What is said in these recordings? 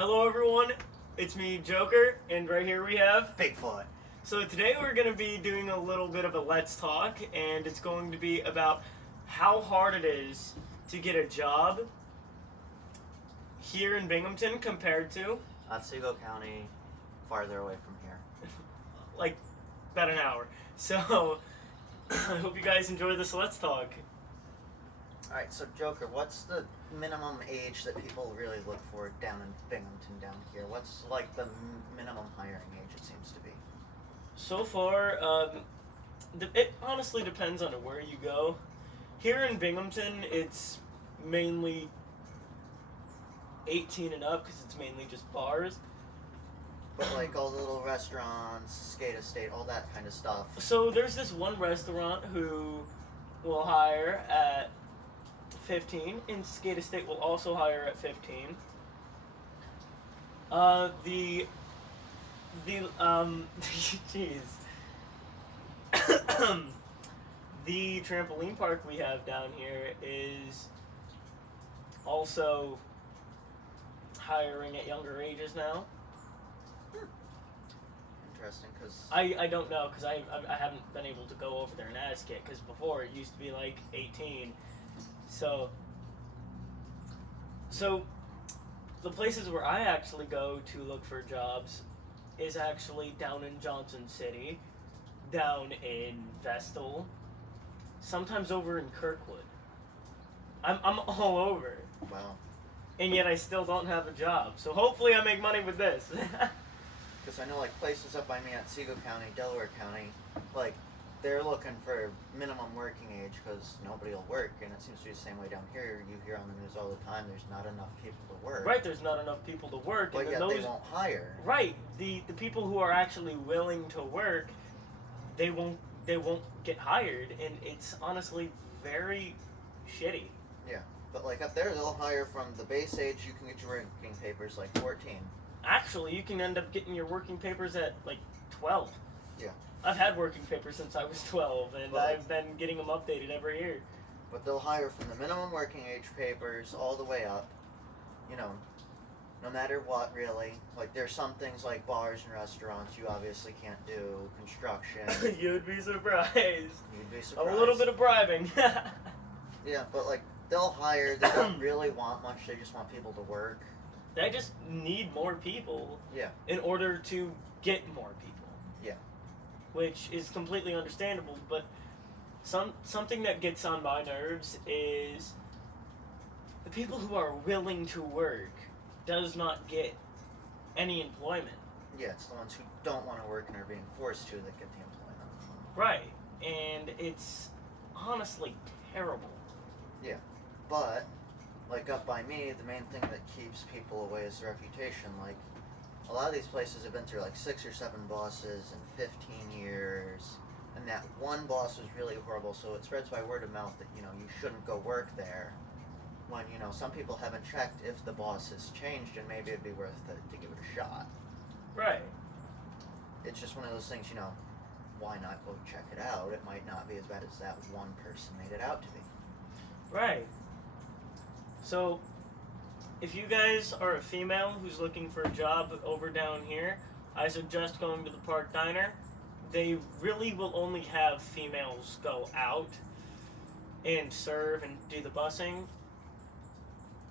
Hello everyone, it's me Joker, and right here we have Bigfoot. So today we're going to be doing a little bit of a let's talk, and it's going to be about how hard it is to get a job here in Binghamton compared to Otsego County, farther away from here. like about an hour. So I hope you guys enjoy this let's talk. Alright, so Joker, what's the minimum age that people really look for down in Binghamton down here? What's like the minimum hiring age it seems to be? So far, it honestly depends on where you go. Here in Binghamton, it's mainly 18 and up because it's mainly just bars. But like all the little restaurants, skate estate, all that kind of stuff. So there's this one restaurant who will hire at 15, and Skate Estate will also hire at 15. Jeez. The trampoline park we have down here is also hiring at younger ages now. Interesting, because I don't know, because I haven't been able to go over there and ask it, because before it used to be like 18. So the places where I actually go to look for jobs is actually down in Johnson City, down in Vestal, sometimes over in Kirkwood. I'm all over. wow. And yet I still don't have a job. So hopefully I make money with this. Because I know like places up by me at Otsego County, Delaware County, like they're looking for minimum working age because nobody will work, and it seems to be the same way down here. You hear on the news all the time there's not enough people to work. Right, there's not enough people to work. But and yet those, they won't hire. Right, the people who are actually willing to work, they won't get hired, and it's honestly very shitty. Yeah, but like up there they'll hire from the base age you can get your working papers like 14. Actually, you can end up getting your working papers at like 12. Yeah. I've had working papers since I was 12, and Well, I've been getting them updated every year. But they'll hire from the minimum working age papers all the way up. You know, no matter what, really. Like, there's some things like bars and restaurants you obviously can't do. Construction. You'd be surprised. You'd be surprised. A little bit of bribing. Yeah, but like, they'll hire. They don't really want much. They just want people to work. They just need more people. Yeah. In order to get more people. Yeah. Which is completely understandable, but something that gets on my nerves is the people who are willing to work does not get any employment. Yeah, it's the ones who don't want to work and are being forced to that get the employment. Right, and it's honestly terrible. Yeah, but like up by me, the main thing that keeps people away is the reputation. Like, a lot of these places have been through like 6 or 7 bosses in 15 years, and that one boss was really horrible, so it spreads by word of mouth that, you know, you shouldn't go work there, when, you know, some people haven't checked if the boss has changed, and maybe it'd be worth it to give it a shot. Right. It's just one of those things, you know, why not go check it out? It might not be as bad as that one person made it out to be. Right. So, if you guys are a female who's looking for a job over down here, I suggest going to the Park Diner. They really will only have females go out and serve and do the busing.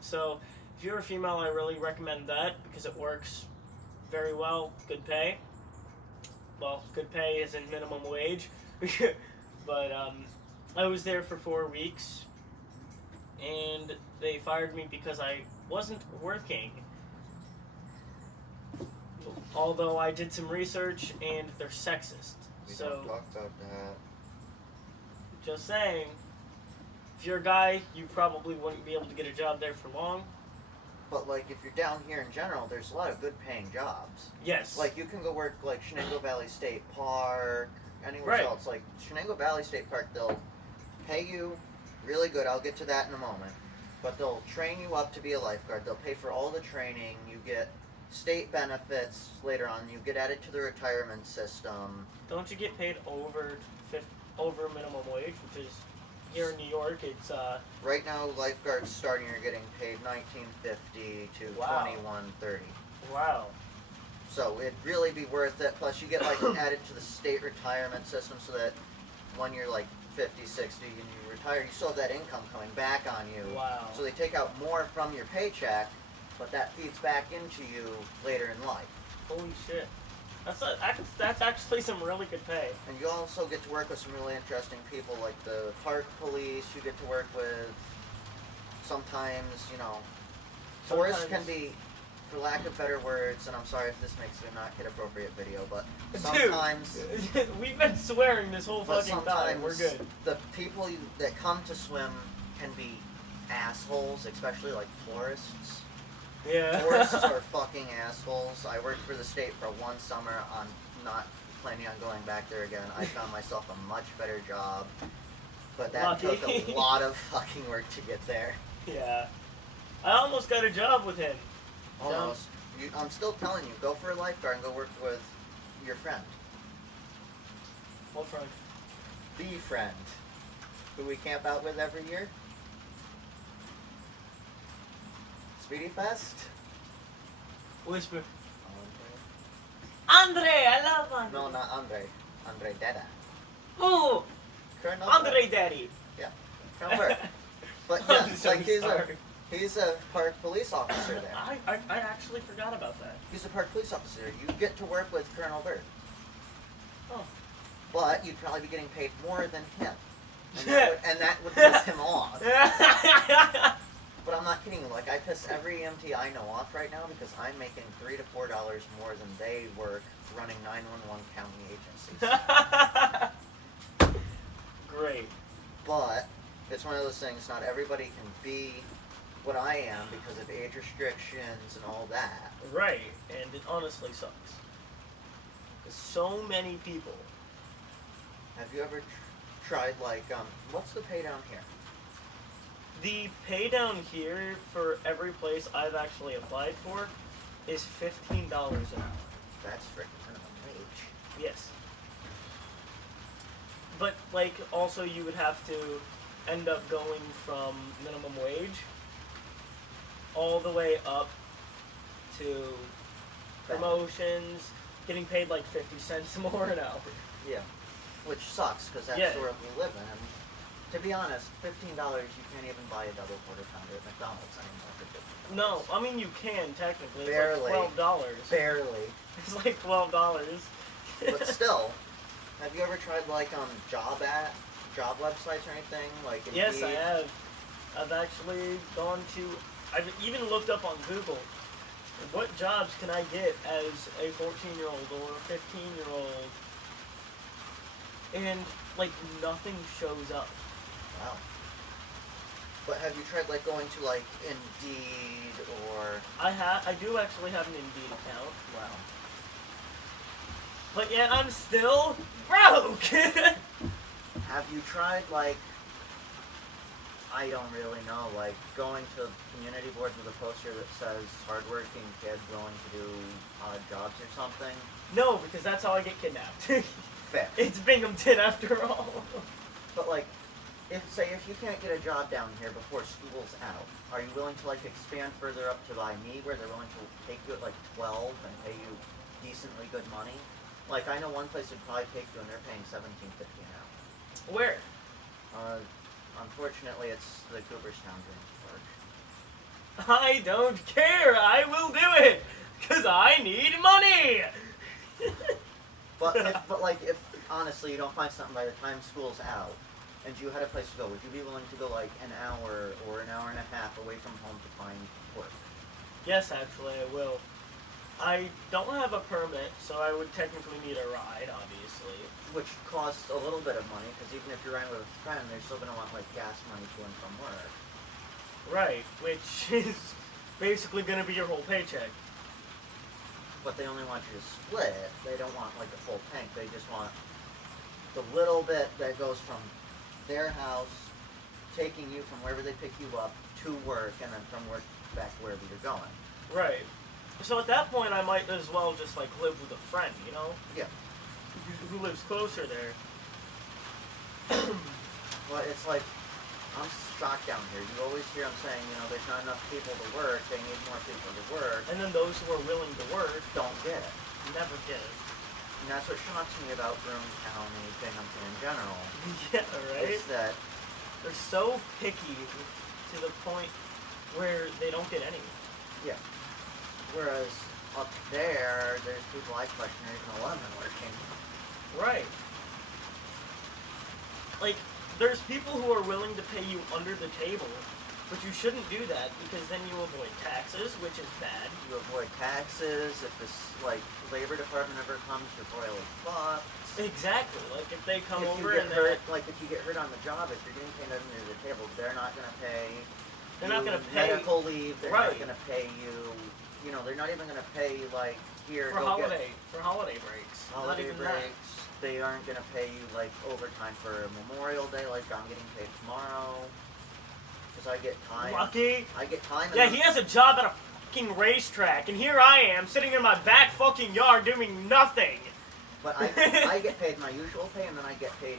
So, if you're a female, I really recommend that because it works very well. Good pay. Well, good pay isn't minimum wage. But I was there for 4 weeks, and they fired me because I wasn't working. Although I did some research, and they're sexist. We So, don't talk about that. just saying, if you're a guy, you probably wouldn't be able to get a job there for long. But like, if you're down here in general, there's a lot of good paying jobs. Yes. Like, you can go work like Shenango Valley State Park, anywhere Right. else. Like Shenango Valley State Park, they'll pay you really good. I'll get to that in a moment. But they'll train you up to be a lifeguard. They'll pay for all the training. You get state benefits later on. You get added to the retirement system. Don't you get paid over minimum wage, which is Here in New York, it's Right now, lifeguards starting are getting paid $19.50 to Wow. $21.30. wow. So it'd really be worth it. Plus, you get like added to the state retirement system, so that when you're like 50, 60, and you retire, you still have that income coming back on you. Wow. So they take out more from your paycheck, but that feeds back into you later in life. Holy shit. That's actually some really good pay. And you also get to work with some really interesting people, like the park police. You get to work with. Sometimes, tourists can be, for lack of better words, and I'm sorry if this makes it a not kid appropriate video, but sometimes. Dude, we've been swearing this whole But fucking time. We're good. The people that come to swim can be assholes, especially like tourists. Yeah. Tourists are fucking assholes. I worked for the state for one summer. I'm not planning on going back there again. I found myself a much better job, but that Lucky. took a lot of fucking work to get there. Yeah. I almost got a job with him. Almost. I'm still telling you, go for a lifeguard and go work with your friend. What friend? The friend. Who we camp out with every year. Speedy Fest? Whisper. Andre, I love Andre. No, not Andre. Andre Dada. Oh, Colonel Andre Daddy. Yeah. Colonel Burke. But I'm yeah, so like sorry. he's a park police officer there. I actually forgot about that. He's a park police officer. You get to work with Colonel Burke. Oh. But you'd probably be getting paid more than him. And that would piss him off. But I'm not kidding you. Like, I piss every EMT I know off right now because I'm making $3 to $4 more than they work running 911 county agencies. Great. But it's one of those things. Not everybody can be what I am because of age restrictions and all that. Right, and it honestly sucks. There's so many people. Have you ever tried, like, what's the pay down here? The pay down here for every place I've actually applied for is $15 an hour. That's freaking minimum wage. Yes. But, like, also you would have to end up going from minimum wage all the way up to promotions, getting paid like 50 cents more an hour. Yeah. Which sucks, because that's Yeah. the world we live in. And to be honest, $15, you can't even buy a double quarter pounder at McDonald's anymore for $15. No, I mean you can technically. It's Barely. like $12. Barely. It's like $12. But still, have you ever tried, like, job websites or anything? Like, Yes, Indeed? I have. I've actually gone to. I've even looked up on Google. What jobs can I get as a 14-year-old or a 15-year-old? And, like, nothing shows up. Wow. But have you tried, like, going to, like, Indeed or... I do actually have an Indeed account. Wow. But yet I'm still broke! Have you tried, like... I don't really know, like, going to community boards with a poster that says hardworking kid willing to do odd jobs or something? No, because that's how I get kidnapped. Fair. It's Binghamton after all. But, like, if you can't get a job down here before school's out, are you willing to, like, expand further up to by me, where they're willing to take you at, like, 12 and pay you decently good money? Like, I know one place would probably take you and they're paying $17.50 an hour. Where? Unfortunately, it's the Cooperstown Dreams Park. I don't care. I will do it. Because I need money. But if honestly you don't find something by the time school's out, and you had a place to go, would you be willing to go like an hour or an hour and a half away from home to find work? Yes, actually, I will. I don't have a permit, so I would technically need a ride, obviously. Which costs a little bit of money, because even if you're riding with a friend, they're still going to want like gas money to and from work. Right, which is basically going to be your whole paycheck. But they only want you to split it. They don't want like a full tank. They just want the little bit that goes from their house, taking you from wherever they pick you up to work, and then from work back wherever you're going. Right. So at that point, I might as well just like live with a friend, you know? Yeah. Who lives closer there. Well, it's like I'm shocked down here. You always hear them saying, there's not enough people to work. They need more people to work. And then those who are willing to work don't get it. Never get it. And that's what shocks me about Broome County, Binghamton in general. Yeah, right? Is that they're so picky to the point where they don't get any. Yeah. Whereas up there, there's people I question are even 11 working. Right. Like, there's people who are willing to pay you under the table, but you shouldn't do that because then you avoid taxes, which is bad. You avoid taxes. If this, labor department ever comes, you're royally fucked. Exactly. Like, if they come if over you get and hurt, if you get hurt on the job, if you're getting paid under the table, they're not going to pay. They're not going to pay medical leave. They're right. not going to pay you. They're not even going to pay here for holiday breaks. Holiday breaks. They aren't going to pay you overtime for Memorial Day, like I'm getting paid tomorrow. Because I get time. Lucky. I get time. Yeah, he has a job at a fucking racetrack, and here I am sitting in my back fucking yard doing nothing. But I get paid my usual pay, and then I get paid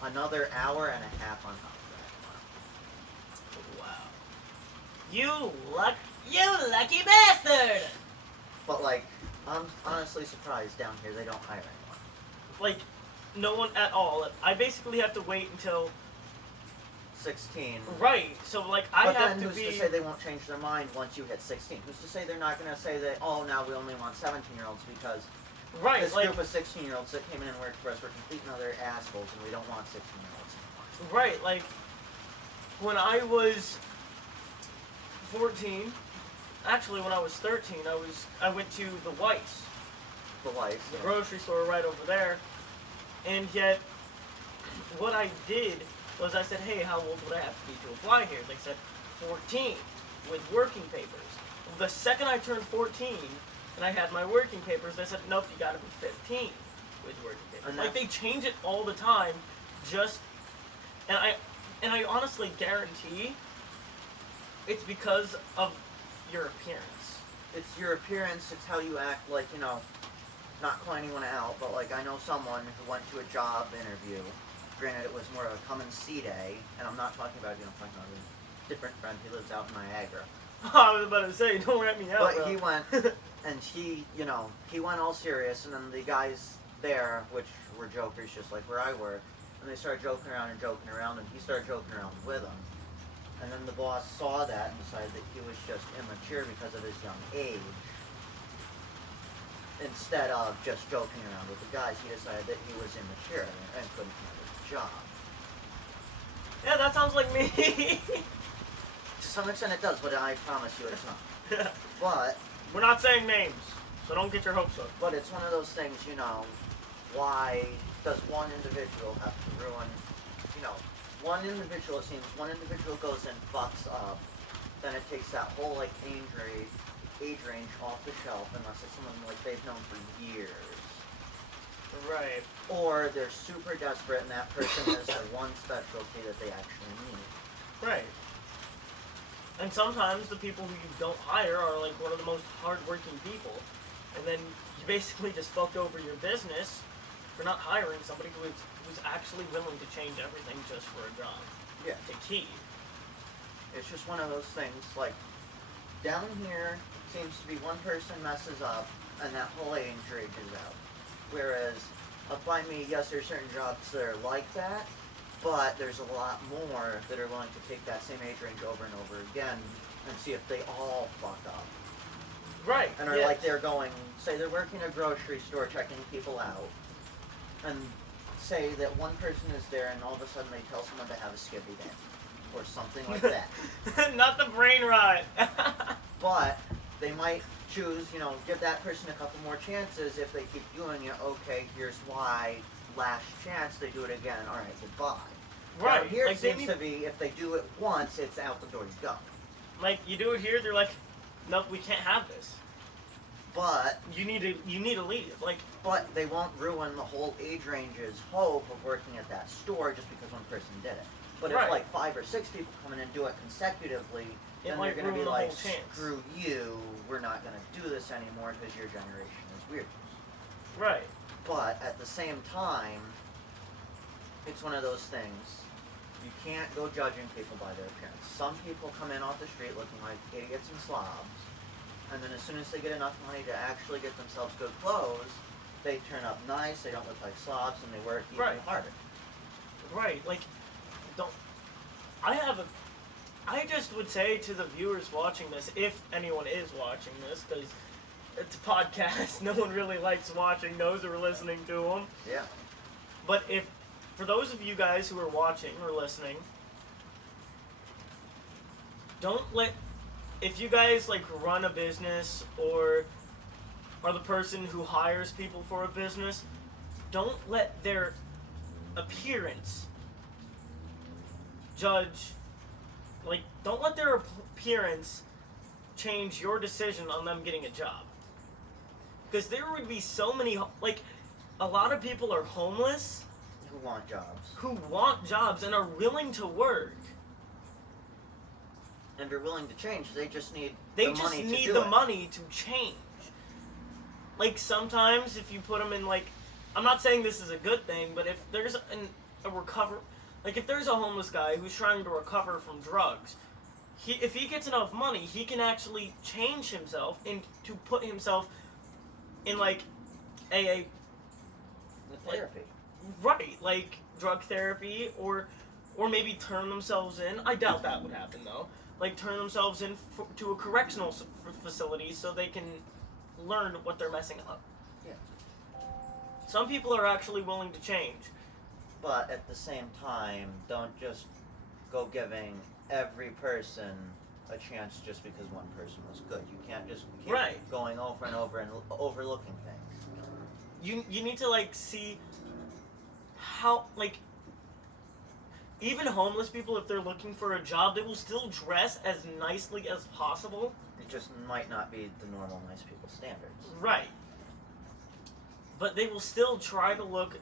another hour and a half on top of that. Wow. You lucky bastard! But I'm honestly surprised down here they don't hire anyone. No one at all. I basically have to wait until 16. Right. So I but have then to who's to say they won't change their mind once you hit 16? Who's to say they're not going to say that? Oh, now we only want 17-year-olds because right. This group of 16-year-olds that came in and worked for us were complete and utter assholes, and we don't want 16-year-olds anymore. Right. When I was 14. Actually, when I was 13, I went to the Weis. The Weis, the grocery store right over there. And yet, what I did was I said, hey, how old would I have to be to apply here? They said 14 with working papers. The second I turned 14 and I had my working papers, they said, nope, you gotta be 15 with working papers. They change it all the time. And I honestly guarantee it's because of your appearance. It's your appearance, it's how you act, not calling anyone out, but I know someone who went to a job interview. Granted, it was more of a come and see day, and I'm not talking about, talking about a different friend who lives out in Niagara. I was about to say, don't rat me out, But he went, and he went all serious, and then the guys there, which were jokers just like where I work, and they started joking around, and he started joking around with them. And then the boss saw that and decided that he was just immature because of his young age. Instead of just joking around with the guys, he decided that he was immature and couldn't handle the job. Yeah, that sounds like me. To some extent it does, but I promise you it's not. But we're not saying names, so don't get your hopes up. But it's one of those things, why does one individual have to ruin, one individual, it seems, one individual goes and fucks up, then it takes that whole, age range off the shelf, unless it's someone, they've known for years. Right. Or they're super desperate and that person has their one specialty that they actually need. Right. And sometimes the people who you don't hire are, one of the most hardworking people, and then you basically just fucked over your business for not hiring somebody who's actually willing to change everything just for a job. Yeah. To keep. It's just one of those things, down here seems to be one person messes up and that whole age range is out. Whereas up by me, yes, there's certain jobs that are like that, but there's a lot more that are willing to take that same age range over and over again and see if they all fuck up. Right. And are they're going, say they're working a grocery store checking people out, and say that one person is there and all of a sudden they tell someone to have a skibby day. Or something like that. Not the brain rot. But they might choose, give that person a couple more chances. If they keep doing it, okay, here's why. Last chance, they do it again. All right, goodbye. Right. Now, here it seems to be, if they do it once, it's out the door you go. You do it here, they're like, nope, we can't have this. But you need to leave. But they won't ruin the whole age range's hope of working at that store just because one person did it. But if 5 or 6 people come in and do it consecutively, then they're going to be like, screw you, we're not going to do this anymore because your generation is weird. Right. But at the same time, it's one of those things You can't go judging people by their appearance. Some people come in off the street looking like idiots and slobs, and then as soon as they get enough money to actually get themselves good clothes, they turn up nice, they don't look like slobs, and they work even harder. Right, like, I just would say to the viewers watching this, if anyone is watching this, because it's a podcast, no one really likes watching those or listening to them. Yeah. But for those of you guys who are watching or listening, if you guys, like, run a business or are the person who hires people for a business, don't let their appearance don't let their appearance change your decision on them getting a job. Because there would be so many, like, a lot of people are homeless. Who want jobs and are willing to work. And are willing to change. They just need the money to change. Like, sometimes if you put them in, like, I'm not saying this is a good thing, but if there's if there's a homeless guy who's trying to recover from drugs, if he gets enough money, he can actually change himself and to put himself in, like, AA therapy. Right, like drug therapy, or maybe turn themselves in. I doubt that would happen though. Like, turn themselves in to a correctional facility so they can learn what they're messing up. Yeah. Some people are actually willing to change. But at the same time, don't just go giving every person a chance just because one person was good. You can't just keep going over and over and overlooking things. You need to, like, see how, like, even homeless people, if they're looking for a job, they will still dress as nicely as possible. It just might not be the normal nice people standards. Right. But they will still try to look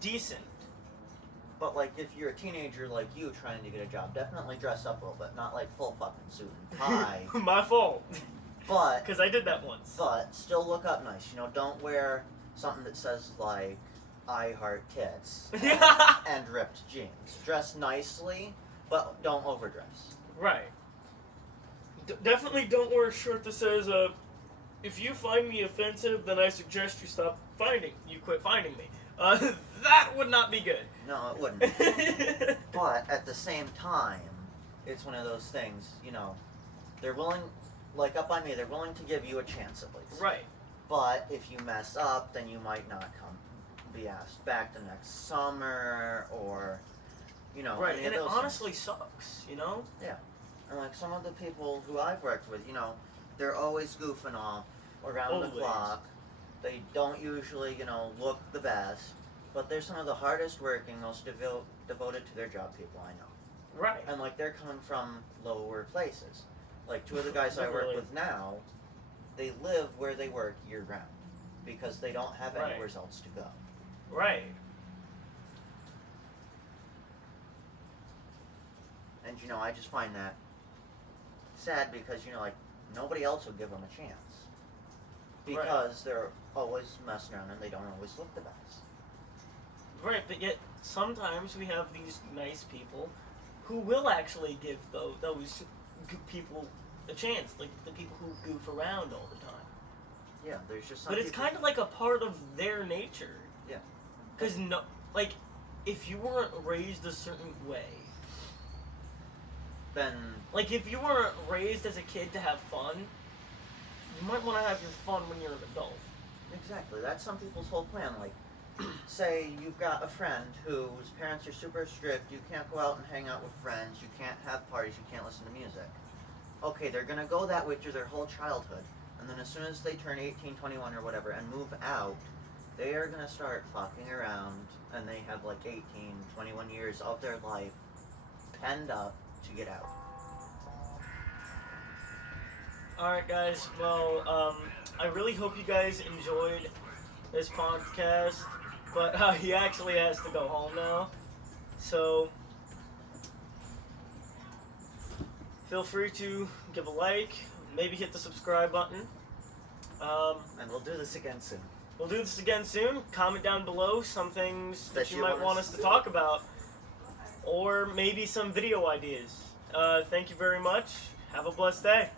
decent. But, like, if you're a teenager like you trying to get a job, definitely dress up a little bit. Not, like, full fucking suit and tie. My fault. But... because I did that once. But still look up nice. You know, don't wear something that says, like, I heart tits and ripped jeans. Dress nicely, but don't overdress. Right. Definitely don't wear a shirt that says, if you find me offensive, then I suggest you quit finding me. That would not be good. No, it wouldn't. But at the same time, it's one of those things, you know, they're willing, like Up On Me, they're willing to give you a chance at least. Right. But if you mess up, then you might not be asked back the next summer, or, you know. Right, and it honestly sucks, you know? Yeah. And, like, some of the people who I've worked with, you know, they're always goofing off around the clock. They don't usually, you know, look the best, but they're some of the hardest working, most devoted to their job people I know. Right. And, like, they're coming from lower places. Like, two of the guys I work with now, they live where they work year-round because they don't have anywhere else to go. Right. And, you know, I just find that sad because, you know, like, nobody else will give them a chance. Because they're always messing around and they don't always look the best. Right, but yet sometimes we have these nice people who will actually give those people a chance, like the people who goof around all the time. Yeah, there's just some But it's kind of like a part of their nature. Yeah. Because, like, if you weren't raised a certain way, then... like, if you weren't raised as a kid to have fun, you might want to have your fun when you're an adult. Exactly. That's some people's whole plan. Like, say you've got a friend whose parents are super strict, you can't go out and hang out with friends, you can't have parties, you can't listen to music. Okay, they're going to go that way through their whole childhood. And then as soon as they turn 18, 21 or whatever and move out, they are going to start fucking around, and they have like 18, 21 years of their life penned up to get out. Alright guys, well, I really hope you guys enjoyed this podcast, but he actually has to go home now, so feel free to give a like, maybe hit the subscribe button. And we'll do this again soon. We'll do this again soon. Comment down below some things that you might want us to talk about. or maybe some video ideas. Thank you very much. Have a blessed day.